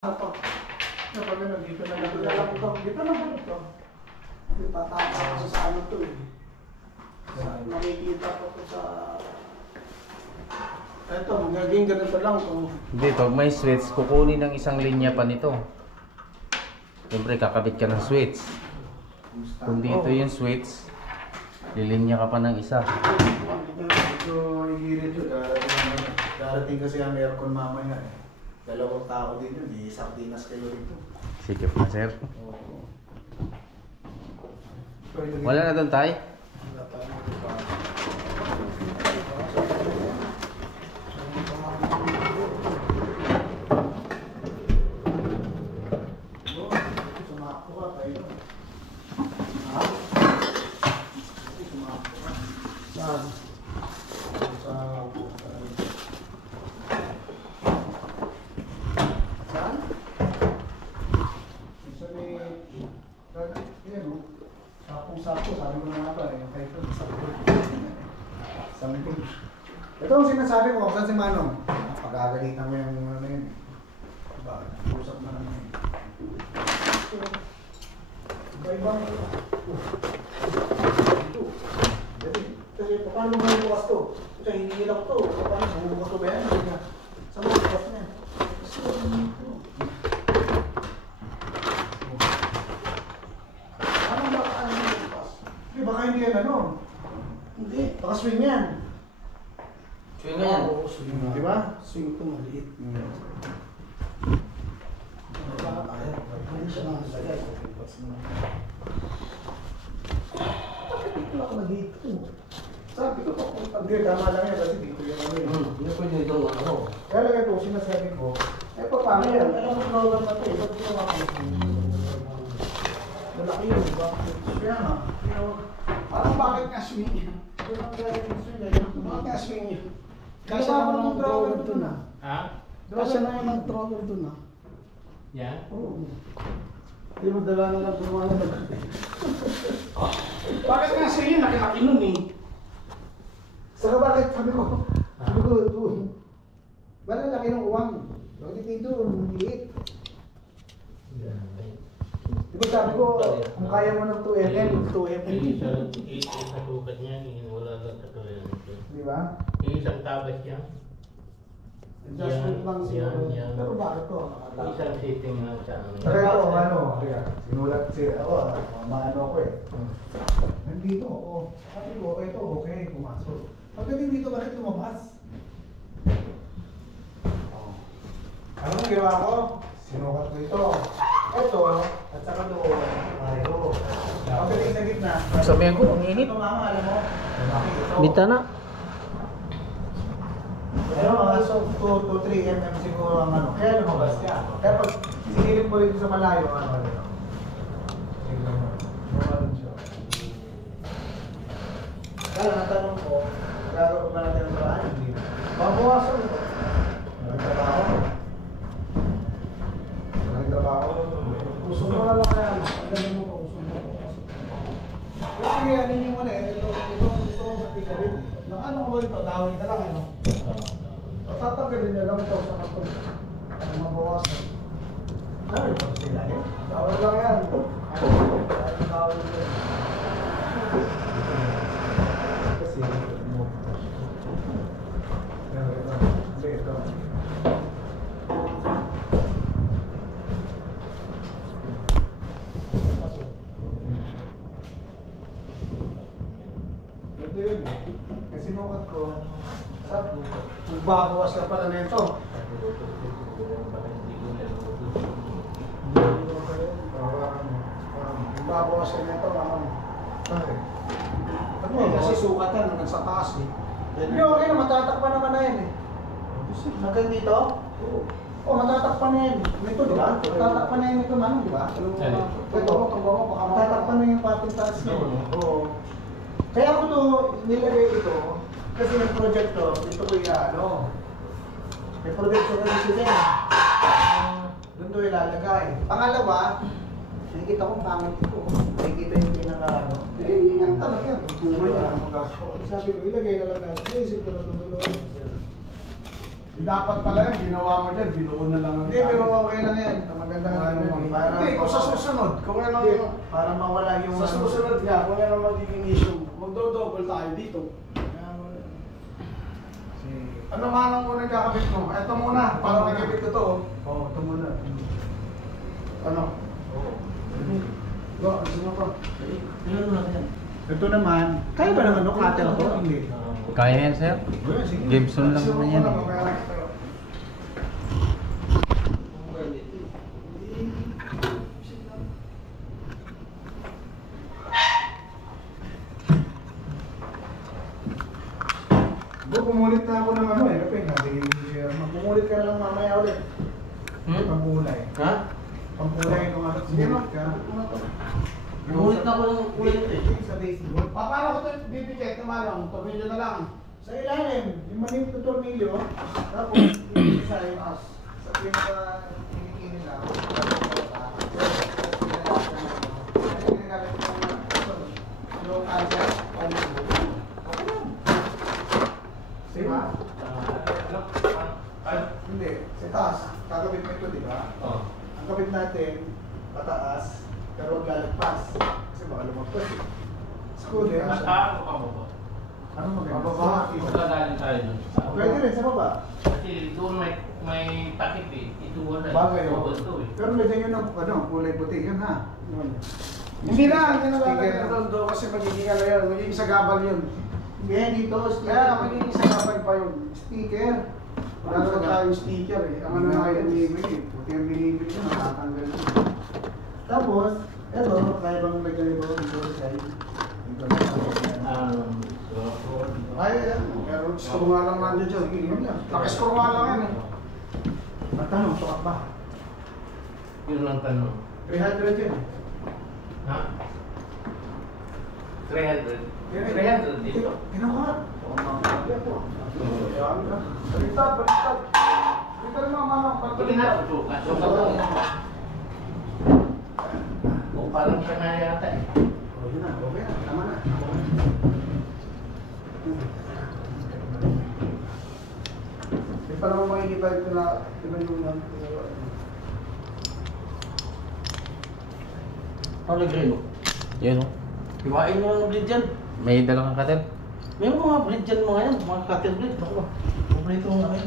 Kapag ganun, dito na lang ito. Dito na lang ito. Tatapos kasi sa ano to eh. Nakikita ko sa... Ito, magiging ganito lang ito. Hindi, pag may switch, kukunin ng isang linya pa nito. Siyempre, kakabit ka ng switch. Kung dito yung switch, lilinya ka pa ng isa. Ito, higirit yun. Darating kasi ang aircon mamaya eh. Dalawang tao din yun eh. Sardinas kayo rito. Sikip na, sir. Oo. Wala na doon, tay? Wala pa naman pa. Sumakto ka tayo. Ha? Sumakto ka. Saan? Saan? Isa may... Yan o. Sakong-sako, sabi mo na nga ba eh. Kahit ito, sakong. Ito ang sinasabi ko, saan si Manong? Pagagalitan mo yung ano yun. Diba? Usap na naman yun. Iba-ibang ito. Kasi paano mo bukas to? Kasi hinihilak to. Paano bubukas to ba yan? Saan mo bukas na yan? Ano ba ano yung bukas? Hindi, baka hindi yan ano. Hindi, baka swing yan. Swing na yan. Oo, swing na. Diba? Swing ito maliit. Baka kaya. Hindi siya nakasalagay. Bakit dito ako na dito? Sabi ko to, hindi, tama lang yan kasi dito yan ano yun. Hindi pwede ito ano. Kaya lang ito, sinasabi ko, eh paano yan? Alam mo program na ito, ba't ginawa ko? Malaki yun, bakit? Kaya nga, parang bakit nga swing yun? Bakit nga swing yun? Kasi naman ang drawer doon ah. Ha? Kasi naman ang drawer doon ah. Yan? Oo. Hindi mo dala na lang gumawa na lang. Bakit nga swing yun? Laki-laki nun eh. Saka bakit? Sabi ko, malalaki ng uwang. Bakit dito, maliit. Di ba sabi ko, kung kaya mo ng 2mm, 2mm. Isang katukat niya, wala lang katuloy. Di ba? Isang tabas niya. Adjustment lang siguro. yan. Pero bakit to? Isang sitting lang sa amin. Pero ito, ano, sinulat ako, maano ko eh. Nandito, oo. Sabi ko, ito, okay, pumasok. Pagdating dito, bakit lumabas? Anong ginawa ko? Sinukat ko ito. Ito, at saka doon, pareho. Pagdating sa gitna. Sabihin ko, ang init. Ito mama, alam mo? Bita na. Pero mga 2 to 3 mm siguro ang ano. Kaya lumabas siya. Kaya pag sinilip mo rin sa malayo, ano, ano. Tignan mo. Lumalun siya. Kaya natanong ko, gagawin ba natin ang paraan? Hindi. Babawasan ko. Maraming trabaho. Maraming trabaho. Puso mo na lang kaya. Ang galing mo pa, puso mo. Kasi ano yung ano eh, ito gusto ko matika rin. Nang ano ko ito, dawin ka lang ano. Tatanggalin niya lang ito sa kapag mabawasan. Ano ito sila eh? Dawin lang yan. Dawin yan. Kasi mo. Ito. Ito yun eh. Kasi nukat ko, sabi ko, kung babawas ka pala nito. Kung babawas ka nito, bakit? Ano kasi sukatan nung nasa taas eh. Hindi okay na, matatakpan naman na yan eh. Hanggang dito? Oo, matatakpan na yan. Ito, di ba? Matatakpan na yan ito, Manong, di ba? Ito, baka matatakpan na yung pating taas niya. Oo. Kaya ako to nilagay ito, kasi may project to, dito ko ano. May project to kasi sila. Doon to ilalagay. Pangalawa, nakikita kong pangit ito. Nakikita yung pinaka-ano. Ang talaga, tuloy na. Sabi ko, ilagay na lang natin. Naisip ko na tuloy. Dapat pala yan, ginawa mo dyan, binuo na lang. Hindi, pero okay lang yan. Maganda nga lang. Hindi, kung sa susunod, kung yan ang... Para mawala yung... Sa susunod nga, kung yan ang magiging issue, magdo-double tayo dito. Ano man ang unang kakabit mo? Ito muna, para magkabit ko to. Oo, ito muna. Ano? Oo. Ano pa? Ito naman, kaya ba naman cutter to? Hindi. Kaya yan, sir? Gibson lang naman yan. Pumulit na ako ng ano eh, kapag pumulit ka na lang mamaya ulit. Pampulay. Ha? Pampulay nung ano, pumulit ka. Pumulit na ako ng kulay ito eh. Sa baseball. Paano ko ito bibigay? Tumalong, tornilyo na lang. Sa ilalim, yung maling ito tornilyo, tapos isa yung as. Sa pinaka-kinikini na. Yung answer, diba? Hindi, sa taas, kakabit mo ito, di ba? Oo. Ang kabit natin, pataas, pero huwag lalagpas. Kasi baka lumagpas eh. Scooter, Ano ka mo ba? ano maganda? Mababa. Magdadalhin tayo dun. Pwede rin sa baba. Kasi doon may takip eh. Ito wala. Bagay o. Oo, ito eh. Pero lagyan nyo ng ano, kulay puti. Yan ha. Hindi na, hindi na lalagyan doon kasi magiging ano yun, magiging sagabal yun. Hindi, dito, kaya magiging sagabal pa yun. Sticker. Wala naman tayong sticker eh. Ang ano nga yung binibili. Puti ang binibili ko, nakatanggal yun. Tapos, eto, kaya bang lagyan ito dito sa side? Ito na. Ay, yan. Pero screw nga lang nandiyo dyan. Yun lang. Naka-screw nga lang yan eh. Matanong, sukat ba? Yun lang tanong. 300 yun. Ha? 300? 300 dito? Kinuha. Baliktad, baliktad. Baliktad mo, mama. Pwede na ito. Kaso ka lang. O parang siya na yata eh. O, yun na. Okay na. Tama na. Di pa naman makikita ito na iba yung Ano nag-relo? Yan o. Hiwain mo ang blade dyan. May dala kang cutter? May mga blade dyan mga yan. Mga cutter blade. Ako. Kompleto nga kayo.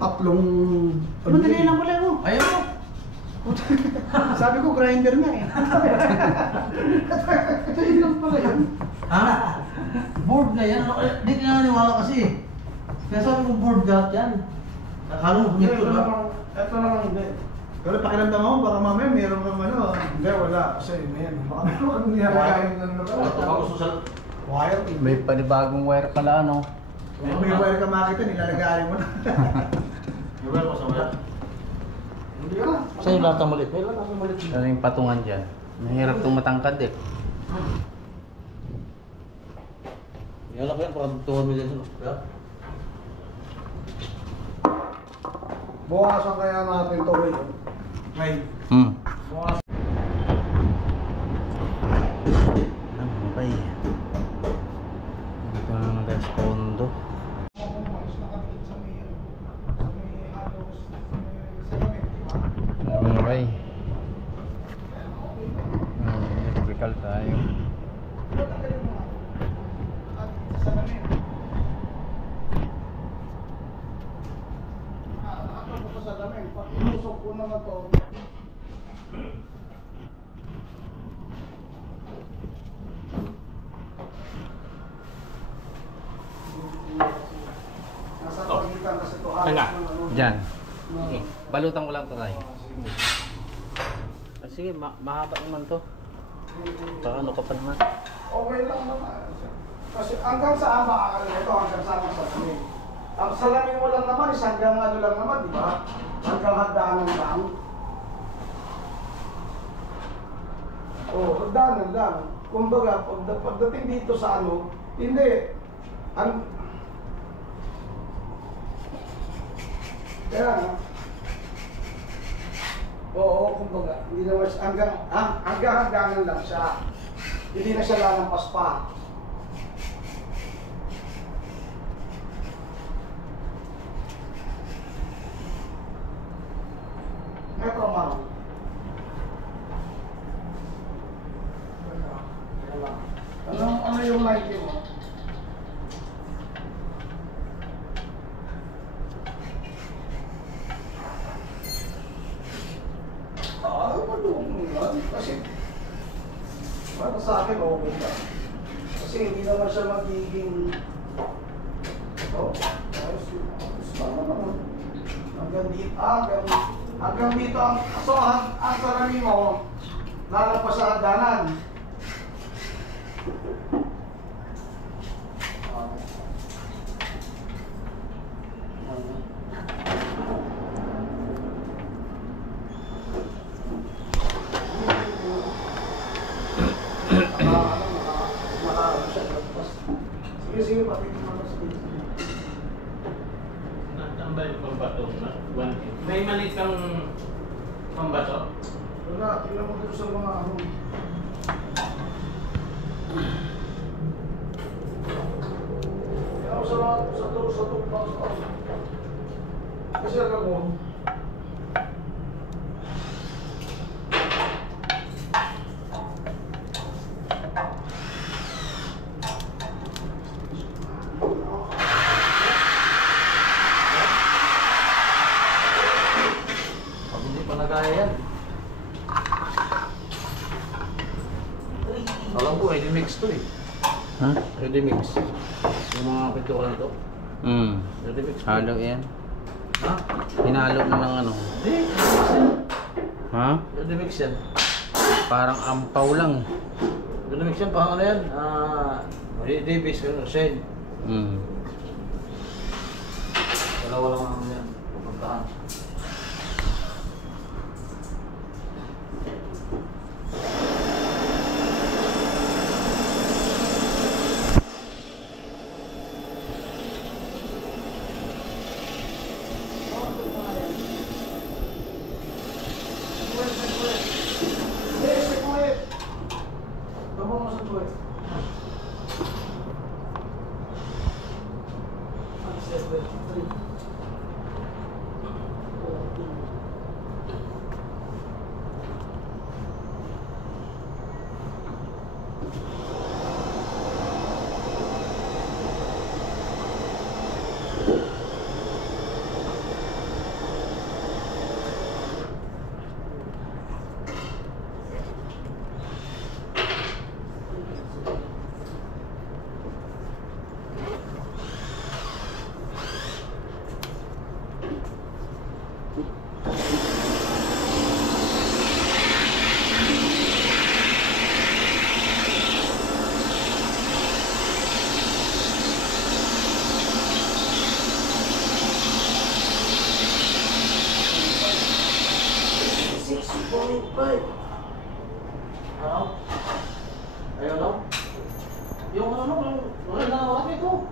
tatlong... Madali lang pala mo. Ayaw mo. Sabi ko grinder nga eh. Ito yun lang pala yun. Ha? Board na yan. Di ka naniwala kasi. Kaya sabi ko board gat yan. Akala mo ito ba? Ito lang hindi. Pero pakiramdam ako, baka mamaya meron kang ano. Hindi, wala. Kasi yan. Baka meron kang nilalagay ng ano. Ito ako susal. Wire. May panibagong wire pala ano. Kung may wire ka makita, nilalagay mo na. Yung wala ko sa wala. Hindi ka na. Sa'yo lahat ang malit. May lahat ang malit. Ano yung patungan dyan? Mahirap itong matangkad eh. Yala ko yan. Parang tuwan mo dyan. Bukasan kaya natin ito rin. May. Bukasan. Okay. Dito na naman guys, kondo. Okay. Electrical tayo. Pag inusok ko naman to, nasa pagitan kasi ito Tanga. ano. Dyan. Okay. Balutan ko lang ito tayo. Sige, mahaba naman to. Baka ano ka pa naman. Okay lang naman. Kasi hanggang saan ba ito? Hanggang saan ang salamin? Ang salamin mo lang naman is hanggang ano lang naman, di ba? Hanggang hagdanan lang. Oo, hagdanan lang. Kumbaga, pagdating dito sa ano, hindi. Kaya ano? Oo, kumbaga, hindi naman hanggang hagdanan lang siya. Hindi na siya lalampas pa. 'Di Ito, ma'am. Ano yung light mo? Maluwag mo yan. Kasi, para sa akin, okay na. Kasi hindi naman siya magiging... Ayos yun. Tama naman. Hanggang dito, hanggang dito, ang sarami mo, lalagpas sa hagdanan. Sige, patikin mo na sige. Natambay yung pambato na? May maliit kang pambato? Wala, tingnan mo dito sa mga ano. Tingnan mo sa tukbang. Kasi alam mo, Pag hindi pa nagaya yan. Alam ko, ready mix to eh. Ha? Ready mix. Yung mga pintuan to. Ready mix. Halo yan. Ha? Hinalo mo ng ano? Hindi, ready mix yan. Ha? Ready mix yan. Parang ampaw lang eh. Ready mix yan, pang ano yan? Davis, Shane. Dalawa lang ang ano yan. Pupuntahan. Ano? Ayaw daw? Yung ano, wala na, wala ito.